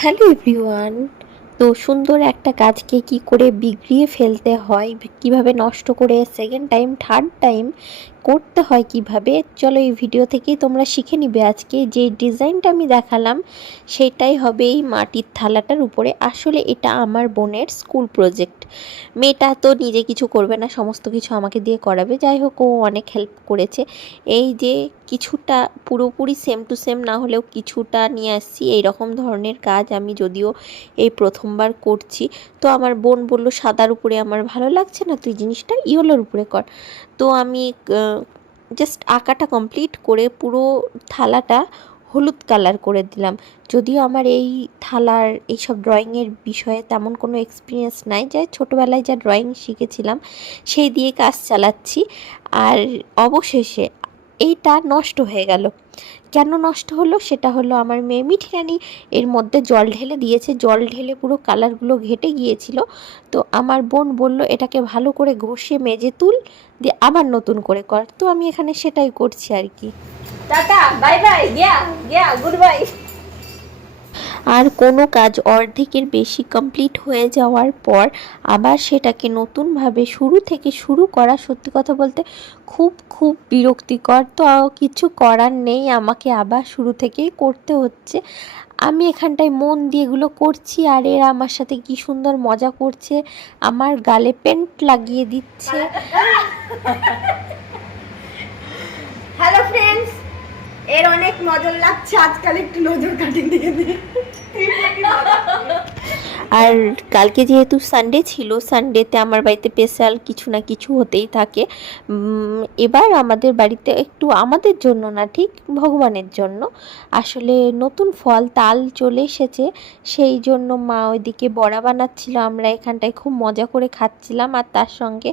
Hello everyone. তো সুন্দর একটা কাজকে কি করে বিগড়িয়ে ফেলতে হয়, কিভাবে নষ্ট করে সেকেন্ড টাইম থার্ড টাইম করতে হয় কিভাবে, চলো এই ভিডিও থেকেই তোমরা শিখে নিবে। আজকে যে ডিজাইনটা আমি দেখালাম সেটাই হবে এই মাটির থালাটার উপরে। আসলে এটা আমার বোনের স্কুল প্রজেক্ট। মেয়েটা তো নিজে কিছু করবে না, সমস্ত কিছু আমাকে দিয়ে করাবে। যাই হোক, ও অনেক হেল্প করেছে। এই যে কিছুটা, পুরোপুরি সেম টু সেম না হলেও কিছুটা নিয়ে আসছি। এই রকম ধরনের কাজ আমি যদিও এই প্রথমবার করছি। তো আমার বোন বলল, সাদার উপরে আমার ভালো লাগছে না, তুই জিনিসটা ইয়েলোর উপরে কর। তো আমি জাস্ট আঁকাটা কমপ্লিট করে পুরো থালাটা হলুদ কালার করে দিলাম। যদিও আমার এই থালার এইসব ড্রয়িংয়ের বিষয়ে তেমন কোনো এক্সপিরিয়েন্স নাই, যা ছোটোবেলায় যা ড্রয়িং শিখেছিলাম সেই দিয়ে কাজ চালাচ্ছি। আর অবশেষে এইটা নষ্ট হয়ে গেল। কেন নষ্ট হলো সেটা হলো, আমার মেয়ে মিঠি রানী এর মধ্যে জল ঢেলে দিয়েছে। জল ঢেলে পুরো কালারগুলো ঘেটে গিয়েছিল। তো আমার বোন বলল, এটাকে ভালো করে ঘষে মেজে তুল, দিয়ে আবার নতুন করে কর। তো আমি এখানে সেটাই করছি আর কি। টাটা বাই বাই, গিয়া গিয়া গুড বাই। আর কোনো কাজ অর্ধেকের বেশি কমপ্লিট হয়ে যাওয়ার পর আবার সেটাকে নতুনভাবে শুরু থেকে শুরু করা, সত্যি কথা বলতে খুব খুব বিরক্তিকর। তো কিছু করার নেই, আমাকে আবার শুরু থেকেই করতে হচ্ছে। আমি এখানটায় মন দিয়ে এগুলো করছি, আর এরা আমার সাথে কি সুন্দর মজা করছে, আমার গালে পেন্ট লাগিয়ে দিচ্ছে। হ্যালো ফ্রেন্ডস, এর অনেক নজর লাগছে আজকাল, একটু নজর কাটিয়ে দিয়ে দিই। আর কালকে যেহেতু সানডে ছিল, সানডেতে আমার বাড়িতে স্পেশাল কিছু না কিছু হতেই থাকে। এবার আমাদের বাড়িতে একটু, আমাদের জন্য না, ঠিক ভগবানের জন্য আসলে নতুন ফল তাল চলে এসেছে। সেই জন্য মা ওইদিকে বড়া বানাচ্ছিল, আমরা এখানটায় খুব মজা করে খাচ্ছিলাম, আর তার সঙ্গে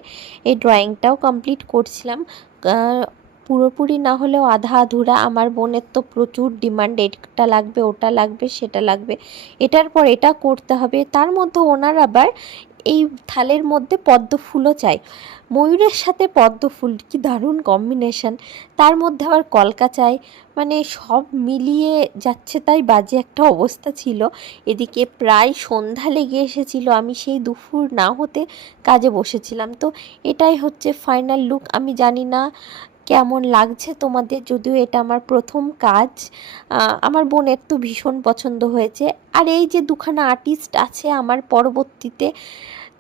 এই ড্রয়িংটাও কমপ্লিট করছিলাম। পুরোপুরি না হলেও আধা আধুরা। আমার বোনের তো প্রচুর ডিমান্ড, এটা লাগবে, ওটা লাগবে, সেটা লাগবে, এটার পর এটা করতে হবে। তার মধ্যে ওনার আবার এই থালের মধ্যে পদ্ম ফুলও চাই। ময়ূরের সাথে পদ্ম ফুল কি দারুণ কম্বিনেশন। তার মধ্যে আবার কলকা চাই, মানে সব মিলিয়ে যাচ্ছে তাই বাজে একটা অবস্থা ছিল। এদিকে প্রায় সন্ধ্যা লেগে এসেছিল, আমি সেই দুপুর না হতে কাজে বসেছিলাম। তো এটাই হচ্ছে ফাইনাল লুক। আমি জানি না কেমন লাগছে তোমাদের, যদিও এটা আমার প্রথম কাজ। আমার বোনের তো ভীষণ পছন্দ হয়েছে। আর এই যে দুখানা আর্টিস্ট আছে আমার পরবর্তীতে,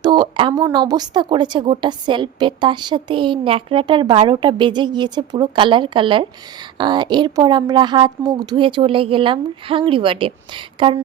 তো এমন অবস্থা করেছে গোটা সেলফে, তার সাথে এই ন্যাকড়াটার 12টা বেজে গিয়েছে পুরো কালার কালার। এরপর আমরা হাত মুখ ধুয়ে চলে গেলাম হাংরি ওয়ার্ডে, কারণ